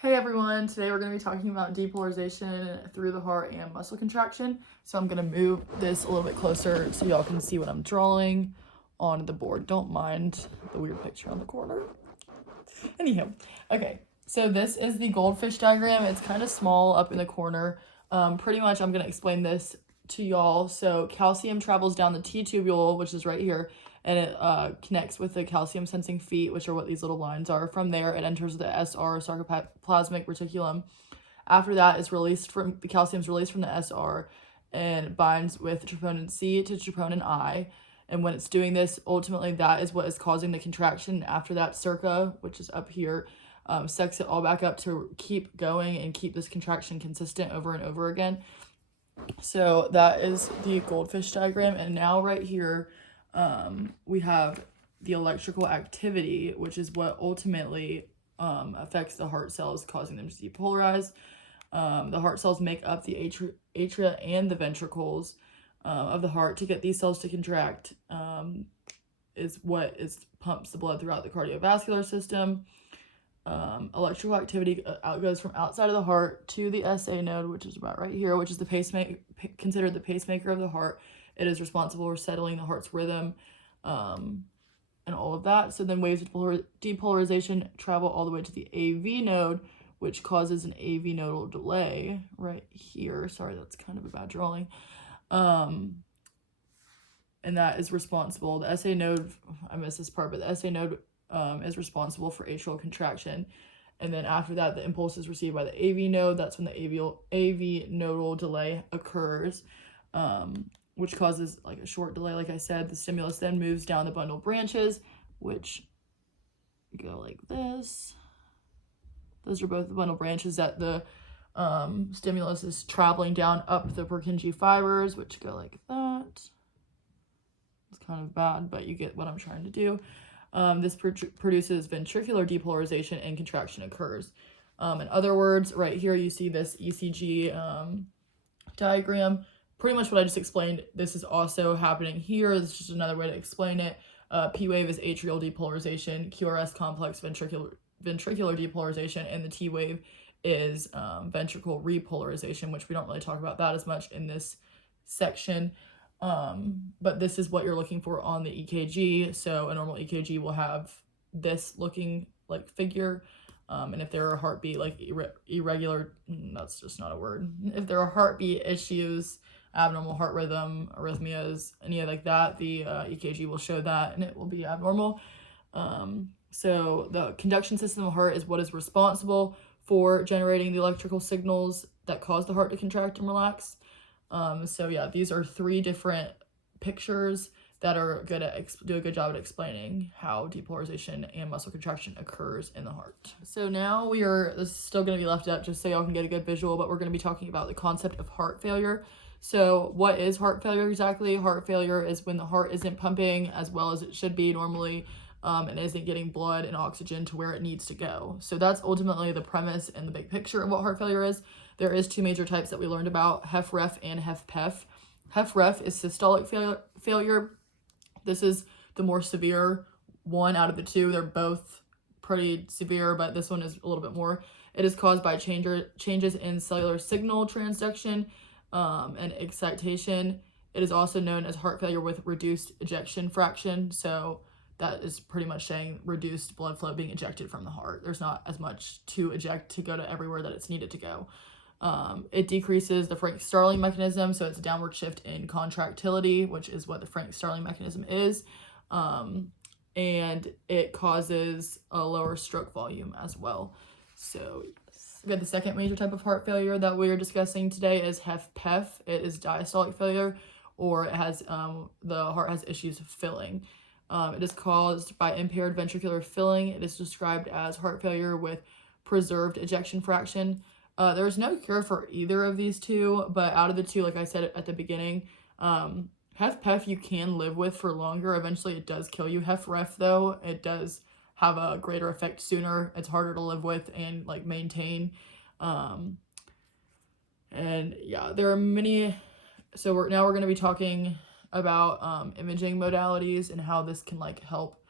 Hey everyone, today we're going to be talking about depolarization through the heart and muscle contraction. So I'm going to move this a little bit closer so y'all can see what I'm drawing on the board. Don't mind the weird picture on the corner. Anywho, okay, so this is the goldfish diagram. It's kind of small up in the corner. Pretty much I'm going to explain this to y'all. So calcium travels down the T-tubule, which is right here, and it connects with the calcium sensing feet, which are what these little lines are. From there, it enters the SR, sarcoplasmic reticulum. After that, the calcium is released from the SR and binds with troponin C to troponin I. And when it's doing this, ultimately that is what is causing the contraction. After that, circa, which is up here, sucks it all back up to keep going and keep this contraction consistent over and over again. So that is the goldfish diagram. And now right here, we have the electrical activity, which is what ultimately affects the heart cells, causing them to depolarize. The heart cells make up the atria and the ventricles of the heart. To get these cells to contract is what pumps the blood throughout the cardiovascular system. Electrical activity goes from outside of the heart to the SA node, which is about right here, which is considered the pacemaker of the heart. It is responsible for settling the heart's rhythm and all of that. So then waves of depolarization travel all the way to the AV node, which causes an AV nodal delay right here. Sorry, that's kind of a bad drawing. And that is responsible. The SA node, I missed this part, but the SA node is responsible for atrial contraction. And then after that, the impulse is received by the AV node. That's when the AV nodal delay occurs, which causes like a short delay. Like I said, the stimulus then moves down the bundle branches, which go like this. Those are both the bundle branches that the stimulus is traveling down up the Purkinje fibers, which go like that. It's kind of bad, but you get what I'm trying to do. This produces ventricular depolarization and contraction occurs. In other words, right here you see this ECG diagram. Pretty much what I just explained, this is also happening here. This is just another way to explain it. P wave is atrial depolarization, QRS complex ventricular depolarization, and the T wave is ventricle repolarization, which we don't really talk about that as much in this section. But this is what you're looking for on the EKG. So a normal EKG will have this looking like figure. And if there are heartbeat like irregular, that's just not a word. If there are heartbeat issues, abnormal heart rhythm, arrhythmias, any like that, the EKG will show that and it will be abnormal. So the conduction system of the heart is what is responsible for generating the electrical signals that cause the heart to contract and relax. So yeah, these are three different pictures that are do a good job at explaining how depolarization and muscle contraction occurs in the heart. So now this is still going to be left up just so y'all can get a good visual, but we're going to be talking about the concept of heart failure. So what is heart failure exactly? Heart failure is when the heart isn't pumping as well as it should be normally, and isn't getting blood and oxygen to where it needs to go. So that's ultimately the premise and the big picture of what heart failure is. There is two major types that we learned about, HFrEF and HFpEF. HFrEF is systolic failure. This is the more severe one out of the two. They're both pretty severe, but this one is a little bit more. It is caused by changes in cellular signal transduction and excitation. It is also known as heart failure with reduced ejection fraction. So that is pretty much saying reduced blood flow being ejected from the heart. There's not as much to eject to go to everywhere that it's needed to go. It decreases the Frank-Starling mechanism, so it's a downward shift in contractility, which is what the Frank-Starling mechanism is. And it causes a lower stroke volume as well. So the second major type of heart failure that we are discussing today is HFpEF. It is diastolic failure, or it has the heart has issues filling. It is caused by impaired ventricular filling. It is described as heart failure with preserved ejection fraction. There's no cure for either of these two, but out of the two, like I said at the beginning, HFpEF you can live with for longer. Eventually it does kill you. HFrEF though, it does have a greater effect sooner. It's harder to live with and like maintain. And yeah, there are many. So we're going to be talking about imaging modalities and how this can like help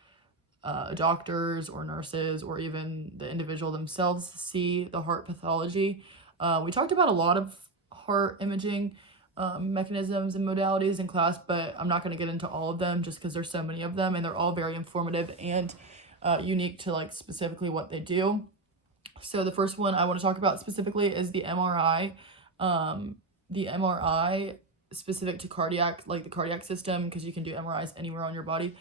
doctors or nurses or even the individual themselves see the heart pathology. We talked about a lot of heart imaging mechanisms and modalities in class, but I'm not going to get into all of them just because there's so many of them, and they're all very informative and unique to like specifically what they do. So the first one I want to talk about specifically is the MRI. The MRI specific to cardiac, like the cardiac system, because you can do MRIs anywhere on your body.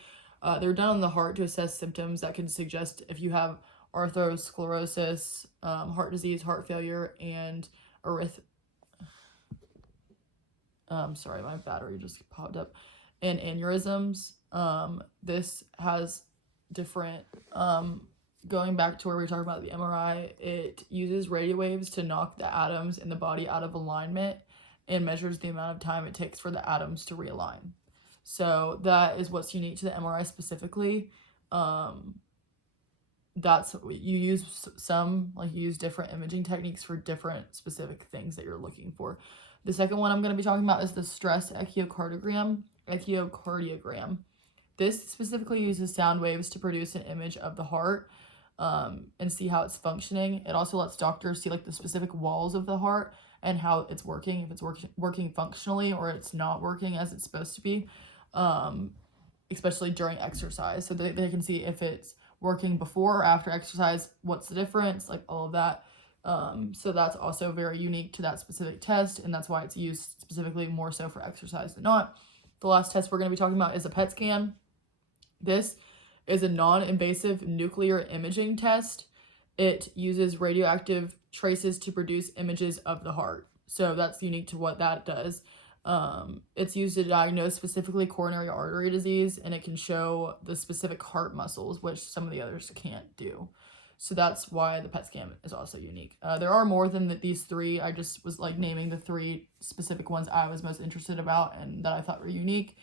They're done on the heart to assess symptoms that can suggest if you have atherosclerosis, heart disease, heart failure, and sorry, my battery just popped up, and aneurysms. This has different, going back to where we were talking about the MRI, it uses radio waves to knock the atoms in the body out of alignment and measures the amount of time it takes for the atoms to realign. So that is what's unique to the MRI specifically. That's you use you use different imaging techniques for different specific things that you're looking for. The second one I'm going to be talking about is the stress echocardiogram. This specifically uses sound waves to produce an image of the heart and see how it's functioning. It also lets doctors see like the specific walls of the heart and how it's working, if it's working functionally or it's not working as it's supposed to be, especially during exercise. So they can see if it's working before or after exercise, what's the difference, like all of that. So that's also very unique to that specific test, and that's why it's used specifically more so for exercise than not. The last test we're going to be talking about is a PET scan. This is a non-invasive nuclear imaging test. It uses radioactive traces to produce images of the heart. So that's unique to what that does. It's used to diagnose specifically coronary artery disease, and it can show the specific heart muscles, which some of the others can't do. So that's why the PET scan is also unique. There are more than these three. I just was like naming the three specific ones I was most interested about and that I thought were unique.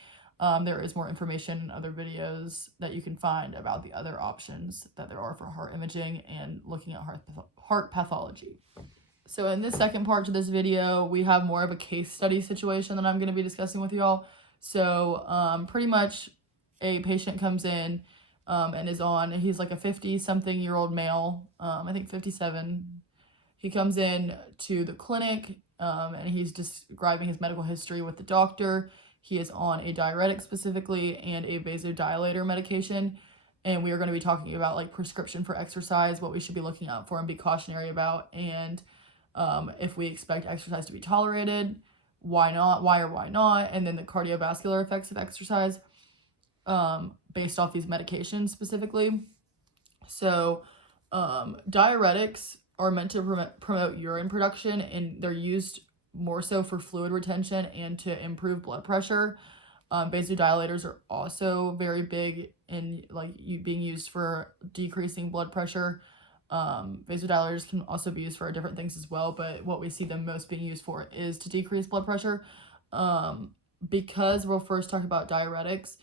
There is more information in other videos that you can find about the other options that there are for heart imaging and looking at heart pathology. So in this second part to this video, we have more of a case study situation that I'm going to be discussing with y'all. So pretty much a patient comes in and he's like a 50-something-year-old male, I think 57. He comes in to the clinic and he's describing his medical history with the doctor. He is on a diuretic specifically and a vasodilator medication. And we are going to be talking about like prescription for exercise, what we should be looking out for and be cautionary about, and if we expect exercise to be tolerated, why not, and then the cardiovascular effects of exercise based off these medications specifically. So diuretics are meant to promote urine production, and they're used more so for fluid retention and to improve blood pressure. Vasodilators are also very big in being used for decreasing blood pressure. Vasodilators can also be used for different things as well, but what we see them most being used for is to decrease blood pressure. Because we'll first talk about diuretics.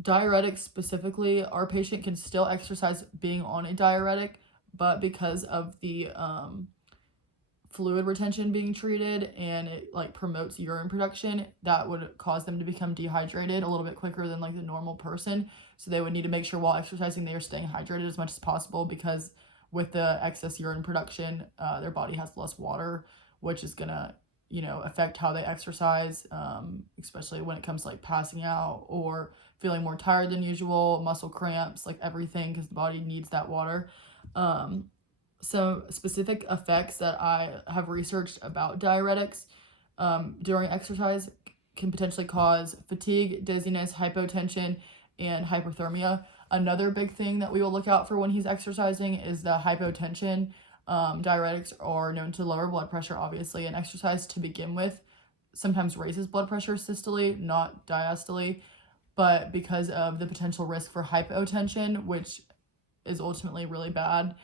Diuretics specifically, our patient can still exercise being on a diuretic, but because of the fluid retention being treated and it promotes urine production, that would cause them to become dehydrated a little bit quicker than the normal person. So they would need to make sure while exercising they are staying hydrated as much as possible, because with the excess urine production, their body has less water, which is gonna affect how they exercise, especially when it comes to passing out or feeling more tired than usual, muscle cramps, everything, because the body needs that water. Some specific effects that I have researched about diuretics during exercise can potentially cause fatigue, dizziness, hypotension, and hyperthermia. Another big thing that we will look out for when he's exercising is the hypotension. Diuretics are known to lower blood pressure, obviously, and exercise to begin with sometimes raises blood pressure systole, not diastole, but because of the potential risk for hypotension, which is ultimately really bad,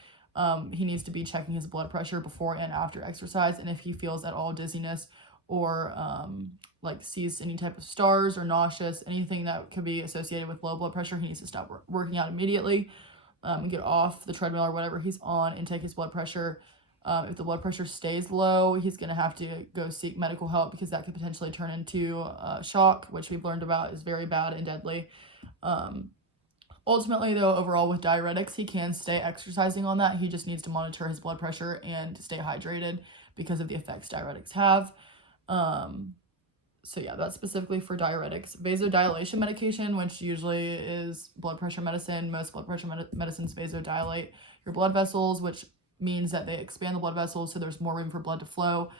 he needs to be checking his blood pressure before and after exercise, and if he feels at all dizziness or sees any type of stars or nauseous, anything that could be associated with low blood pressure, he needs to stop working out immediately, get off the treadmill or whatever he's on and take his blood pressure. If the blood pressure stays low, he's going to have to go seek medical help, because that could potentially turn into shock, which we've learned about is very bad and deadly. Ultimately, though, overall with diuretics, he can stay exercising on that. He just needs to monitor his blood pressure and stay hydrated because of the effects diuretics have. So yeah, that's specifically for diuretics. Vasodilation medication, which usually is blood pressure medicine. Most blood pressure medicines vasodilate your blood vessels, which means that they expand the blood vessels so there's more room for blood to flow.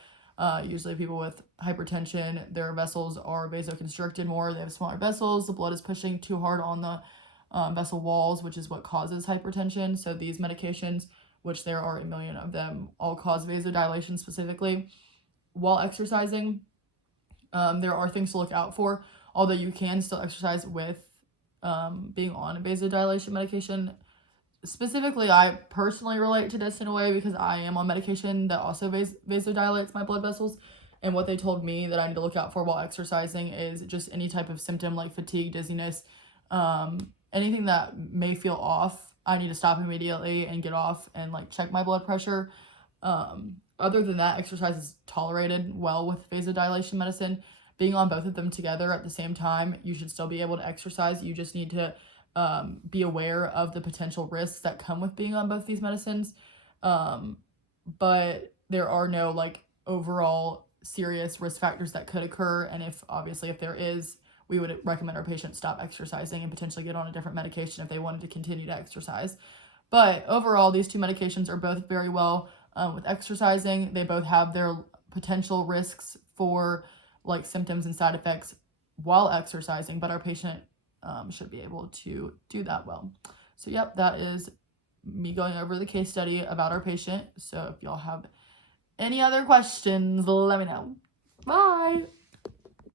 Usually people with hypertension, their vessels are vasoconstricted more. They have smaller vessels. The blood is pushing too hard on the vessel walls, which is what causes hypertension. So these medications, which there are a million of them, all cause vasodilation specifically. While exercising, there are things to look out for, although you can still exercise with being on vasodilation medication. Specifically, I personally relate to this in a way because I am on medication that also vasodilates my blood vessels. And what they told me that I need to look out for while exercising is just any type of symptom like fatigue, dizziness, anything that may feel off. I need to stop immediately and get off and like check my blood pressure. Other than that, exercise is tolerated well with vasodilation medicine. Being on both of them together at the same time, you should still be able to exercise. You just need to be aware of the potential risks that come with being on both these medicines. But there are no like overall serious risk factors that could occur. And if there is, we would recommend our patients stop exercising and potentially get on a different medication if they wanted to continue to exercise. But overall, these two medications are both very well with exercising. They both have their potential risks for like symptoms and side effects while exercising, but our patient should be able to do that well. So yep, that is me going over the case study about our patient. So if y'all have any other questions, let me know. Bye.